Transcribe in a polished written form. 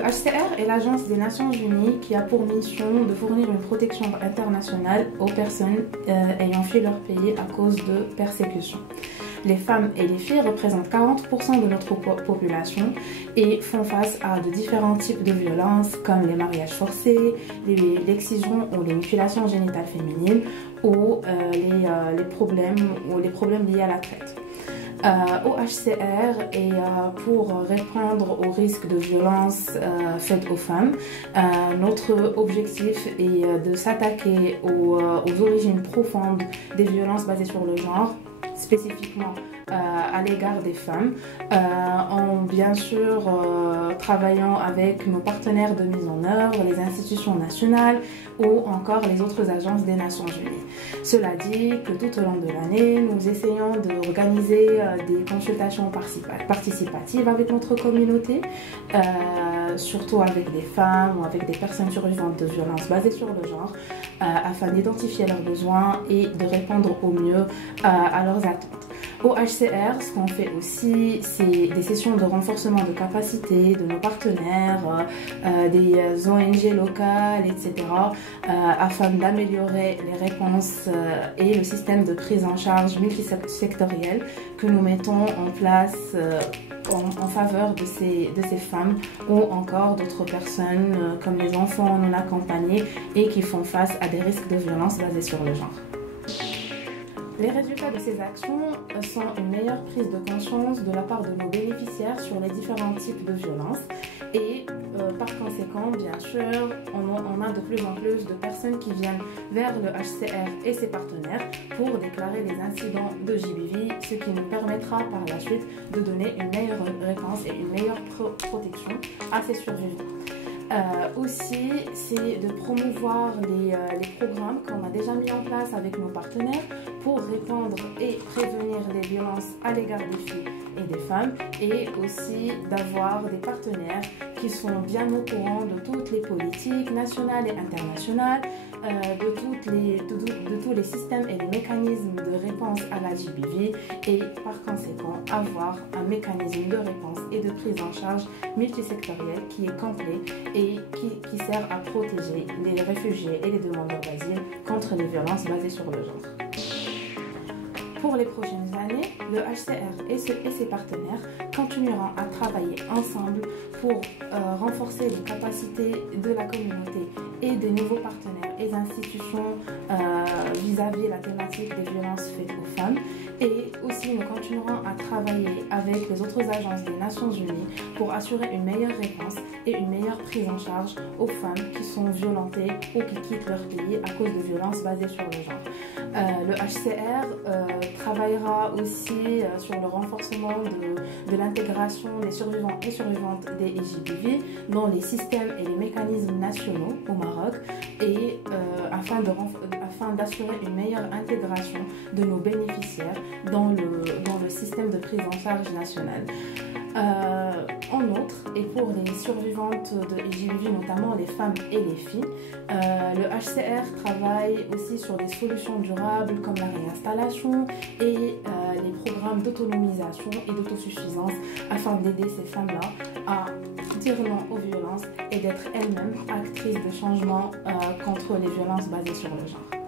Le HCR est l'agence des Nations Unies qui a pour mission de fournir une protection internationale aux personnes ayant fui leur pays à cause de persécutions. Les femmes et les filles représentent 40% de notre population et font face à de différents types de violences comme les mariages forcés, l'excision ou les mutilations génitales féminines ou les problèmes liés à la traite. Au HCR et pour répondre aux risques de violences faites aux femmes, notre objectif est de s'attaquer aux origines profondes des violences basées sur le genre, spécifiquement à l'égard des femmes, en bien sûr travaillant avec nos partenaires de mise en œuvre, les institutions nationales ou encore les autres agences des Nations Unies. Cela dit que tout au long de l'année, nous essayons d'organiser des consultations participatives avec notre communauté, surtout avec des femmes ou avec des personnes survivantes de violences basées sur le genre, afin d'identifier leurs besoins et de répondre au mieux à leurs attentes. Au HCR, ce qu'on fait aussi, c'est des sessions de renforcement de capacité de nos partenaires, des ONG locales, etc., afin d'améliorer les réponses et le système de prise en charge multisectoriel que nous mettons en place en faveur de ces femmes ou encore d'autres personnes comme les enfants non accompagnés et qui font face à des risques de violence basés sur le genre. Les résultats de ces actions sont une meilleure prise de conscience de la part de nos bénéficiaires sur les différents types de violences et par conséquent, bien sûr, on a de plus en plus de personnes qui viennent vers le HCR et ses partenaires pour déclarer les incidents de JBV, ce qui nous permettra par la suite de donner une meilleure réponse et une meilleure protection à ces survivants. Aussi, c'est de promouvoir les programmes qu'on a déjà mis en place avec nos partenaires pour répondre et prévenir les violences à l'égard des filles et des femmes, et aussi d'avoir des partenaires qui sont bien au courant de toutes les politiques nationales et internationales, de tous les systèmes et les mécanismes de réponse à la JBV, et par conséquent avoir un mécanisme de réponse et de prise en charge multisectoriel qui est complet et qui sert à protéger les réfugiés et les demandeurs d'asile contre les violences basées sur le genre. Pour les prochaines années, le HCR et ses partenaires continueront à travailler ensemble pour renforcer les capacités de la communauté et des nouveaux partenaires et institutions vis-à-vis la thématique des violences faites aux femmes. Et aussi, nous continuerons à travailler avec les autres agences des Nations Unies pour assurer une meilleure réponse et une meilleure prise en charge aux femmes qui sont violentées ou qui quittent leur pays à cause de violences basées sur le genre. Le HCR travaillera aussi sur le renforcement de l'intégration des survivants et survivantes des JBV dans les systèmes et les mécanismes nationaux au Maroc et afin d'assurer une meilleure intégration de nos bénéficiaires dans le système de prise en charge national. En outre, et pour les survivantes de JBV, notamment les femmes et les filles, le HCR travaille aussi sur des solutions durables comme la réinstallation et les programmes d'autonomisation et d'autosuffisance afin d'aider ces femmes-là à dire non aux violences et d'être elles-mêmes actrices de changement contre les violences basées sur le genre.